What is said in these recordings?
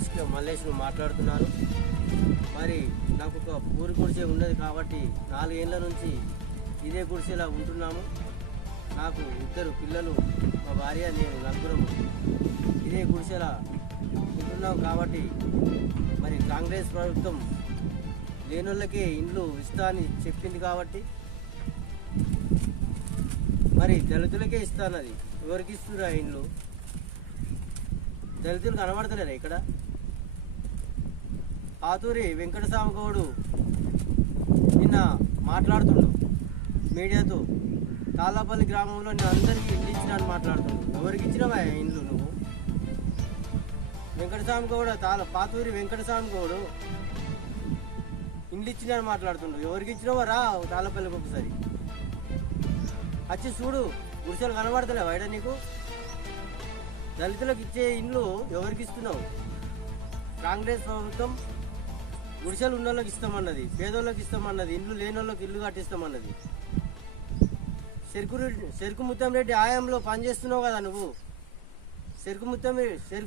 కోసిక మల్లేష్ మాట్లాడుతున్నారు. మరి నాకు ఒక పూరి గుడిసె ఉన్నది కాబట్టి 4 ఏళ్ల నుంచి ఇదే గుడిసెలా ఉంటున్నాము. నాకు 2 పిల్లలు, మా భార్య, నేను నలుగురము ఇదే గుడిసెలా ఉంటున్నాం. కాబట్టి మరి కాంగ్రెస్ ప్రభుత్వం లేనోళ్ళకే ఇండ్లు ఇస్తా అని చెప్పింది కాబట్టి మరి దళితులకే ఇస్తానది. ఎవరికి ఇస్తురా ఇండ్లు? దళితులు కనబడతలేరా ఇక్కడ? ఆతూరి వెంకటస్వామి గౌడు నిన్న మాట్లాడుతుండు మీడియాతో. తాళ్ళపల్లి గ్రామంలో నేను అందరికీ ఇండ్లు ఇచ్చినా అని మాట్లాడుతుండు. ఎవరికి ఇచ్చినావా ఇండ్లు నువ్వు? వెంకటస్వామి గౌడ పాతూరి వెంకటస్వామి గౌడు ఇండ్లు ఇచ్చినా అని మాట్లాడుతుండు. ఎవరికి ఇచ్చినావో రా తాళ్ళపల్లికి ఒకసారి వచ్చి చూడు. గుడిసెలు కనబడతలేవా ఇక్కడ నీకు? దళితులకు ఇచ్చే ఇండ్లు ఎవరికి ఇస్తున్నావు? కాంగ్రెస్ ప్రభుత్వం గుడిసెలు ఉన్న వాళ్ళకి ఇస్తామన్నది, పేదోళ్ళకి ఇస్తామన్నది, ఇండ్లు లేని వాళ్ళకి ఇల్లు కట్టిస్తామన్నది. చెరుకు ముత్తంరెడ్డి ఆయంలో పనిచేస్తున్నావు కదా నువ్వు. చెరుకు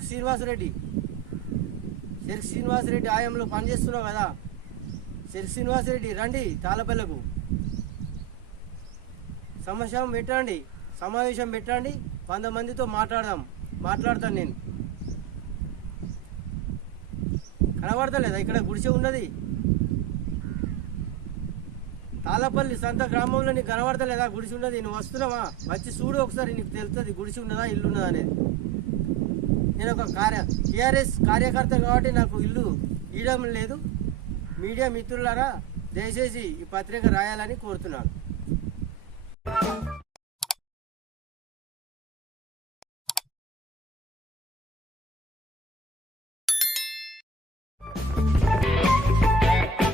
శ్రీనివాసరెడ్డి ఆయంలో పనిచేస్తున్నావు కదా. చెరుకు శ్రీనివాసరెడ్డి రండి తాళ్ళపల్లెకు, సమావేశం పెట్టండి. 100 మందితో మాట్లాడతాను నేను. కనబడతలేదా ఇక్కడ గుడిసె ఉన్నది? తాళ్ళపల్లి సంత గ్రామంలో నీకు కనబడతలేదా గుడిసె ఉన్నది? నువ్వు వస్తున్నావా? వచ్చి చూడు ఒకసారి, నీకు తెలుస్తుంది గుడిసె ఉన్నదా ఇల్లు ఉన్నదా అనేది. నేను ఒక టీఆర్ఎస్ కార్యకర్త కాబట్టి నాకు ఇల్లు ఇవ్వడం లేదు. మీడియా మిత్రులారా దయచేసి ఈ పత్రిక రాయాలని కోరుతున్నాను.